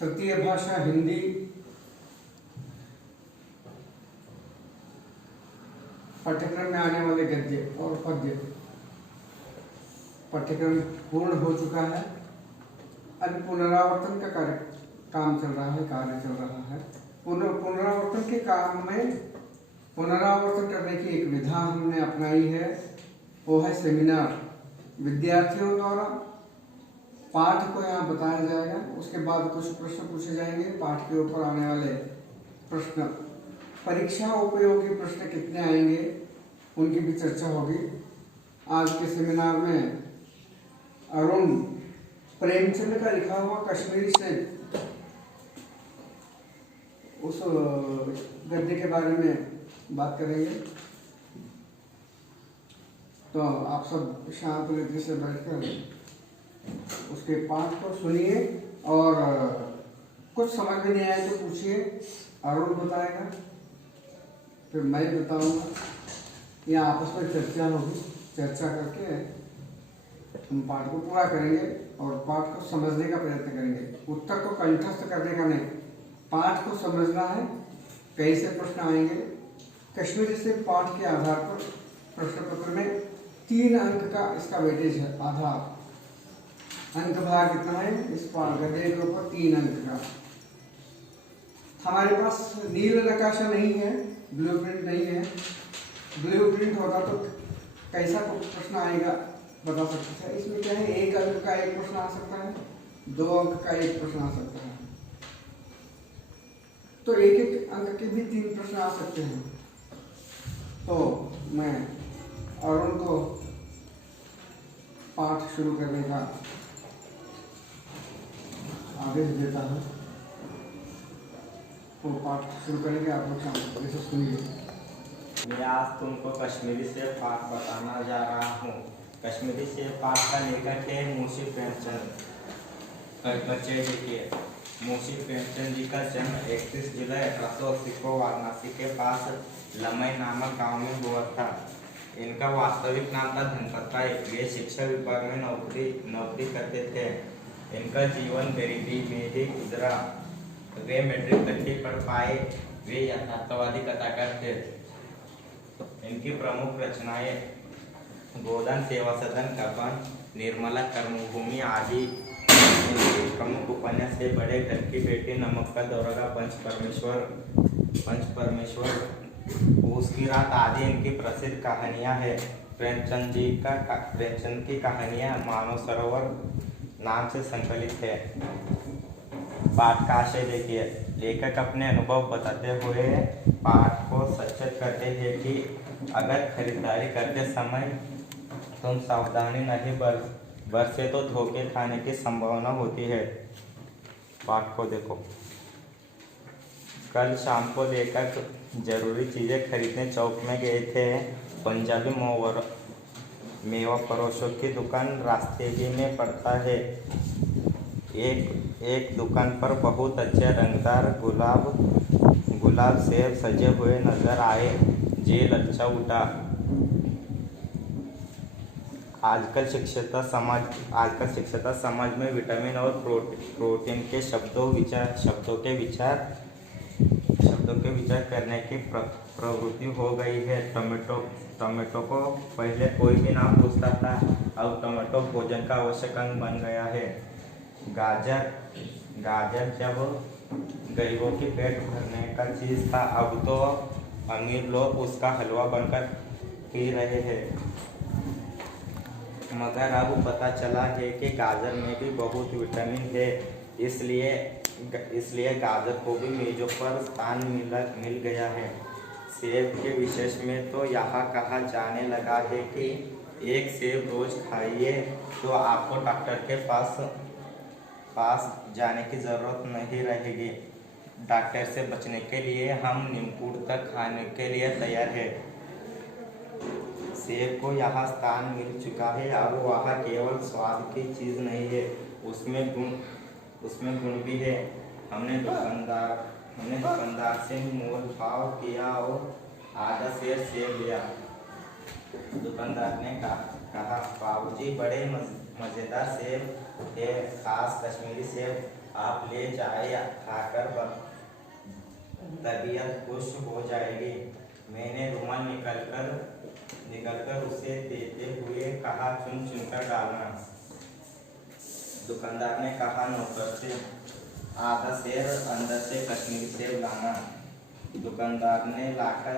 तृतीय भाषा हिंदी, पाठ्यक्रम में आने वाले गद्य और पद्य पाठ्यक्रम पूर्ण हो चुका है। अब पुनरावर्तन का काम चल रहा है, कार्य चल रहा है। पुनरावर्तन के काम में पुनरावर्तन करने की एक विधा हमने अपनाई है, वो है सेमिनार। विद्यार्थियों द्वारा पाठ को यहाँ बताया जाएगा, उसके बाद कुछ प्रश्न पूछे जाएंगे। पाठ के ऊपर आने वाले प्रश्न, परीक्षा उपयोगी प्रश्न कितने आएंगे उनकी भी चर्चा होगी। आज के सेमिनार में अरुण प्रेमचंद का लिखा हुआ कश्मीरी से उस गद्य के बारे में बात करेंगे। तो आप सब शांत गति से बैठकर उसके पाठ को सुनिए और कुछ समझ में नहीं आए तो पूछिए, अरुण बताएगा, फिर मैं बताऊंगा, या आपस में चर्चा होगी। चर्चा करके हम पाठ को पूरा करेंगे और पाठ को समझने का प्रयत्न करेंगे। उत्तर को कंठस्थ करने का नहीं, पाठ को समझना है। कैसे प्रश्न आएंगे, कश्मीरी से पाठ के आधार पर प्रश्न पत्र में 3 अंक का इसका वेटेज है। आधार अंक भाग कितना है इस गद्य के ऊपर? 3 अंक का। हमारे पास नील नकाशा नहीं है, ब्लूप्रिंट नहीं है। ब्लूप्रिंट होता तो कैसा प्रश्न आएगा बता सकते थे। इसमें क्या है, 1 अंक का एक प्रश्न आ सकता है, 2 अंक का एक प्रश्न आ सकता है, तो 1-1 अंक के भी 3 प्रश्न आ सकते हैं। तो मैं अरुण को पाठ शुरू करने का आदेश देता हूँ। तो पाठ शुरू करेंगे, आप लोग शांति से सुनिए। मैं आज तुमको कश्मीरी से पाठ बताना जा रहा हूँ। कश्मीरी से पाठ का लेखक है मुंशी प्रेमचंद। परिचय देखिए, मुंशी प्रेमचंद जी का जन्म 31 जुलाई 1880 को वाराणसी के पास लमई नामक गांव में हुआ था। इनका वास्तविक नाम था धनपत राय। वे शिक्षा विभाग में नौकरी करते थे। इनका जीवन गरीबी में ही गुजरा। वे मैट्रिक तक ही पढ़ पाए। वे यथार्थवादी कथाकार थे। इनकी प्रमुख रचनाएं गोदान सेवा सदन, कपन, निर्मला कर्मभूमि आदि। इनकी प्रमुख उपन्यास है बड़े घर की बेटी, नमक का दौरागा, पंच परमेश्वर, उसकी रात आदि इनकी प्रसिद्ध कहानियां हैं। प्रेमचंद की कहानियां मानव सरोवर नाम से संकलित है। पाठ का आशय देखिए, लेखक अपने अनुभव बताते हुए पाठ को सचेत करते हैं कि अगर खरीदारी करते समय तुम सावधानी नहीं बरते तो धोखे खाने की संभावना होती है। पाठ को देखो। कल शाम को लेखक जरूरी चीजें खरीदने चौक में गए थे। पंजाबी मेवा फरोशों की दुकान रास्ते ही में पड़ता है। एक दुकान पर बहुत अच्छे रंगदार गुलाब सेब सजे हुए नजर आए। जी ललचा उठा। आजकल शिक्षित समाज में विटामिन और प्रोटीन के शब्दों के विचार करने की प्रवृत्ति हो गई है। टमाटो को पहले कोई भी नाम पूछता था, अब टमाटो भोजन का आवश्यक अंग बन गया है। गाजर जब गरीबों की पेट भरने का चीज था, अब तो अमीर लोग उसका हलवा बनकर पी रहे हैं। मगर अब पता चला है कि गाजर में भी बहुत विटामिन है, इसलिए गाजर को भी मेजों पर स्थान मिल गया है। सेब के विशेष में तो यहाँ कहा जाने लगा है कि एक सेब रोज खाइए तो आपको डॉक्टर के पास जाने की जरूरत नहीं रहेगी। डॉक्टर से बचने के लिए हम नींबू तक खाने के लिए तैयार है। सेब को यहाँ स्थान मिल चुका है। अब वह केवल स्वाद की चीज नहीं है, उसमें गुण भी है। हमने दुकानदार से मोल भाव किया और आधा सेर सेब लिया। दुकानदार ने कहा, बाबूजी बड़े मजेदार सेब है, खास कश्मीरी सेब आप ले जाए खाकर तबीयत खुश हो जाएगी। मैंने रुमाल निकलकर उसे देते हुए कहा, चुन चुनकर डालना। दुकानदार ने कहा, नौकर से आधा सेर अंदर से कश्मीरी सेब लाना। दुकानदार ने लाकर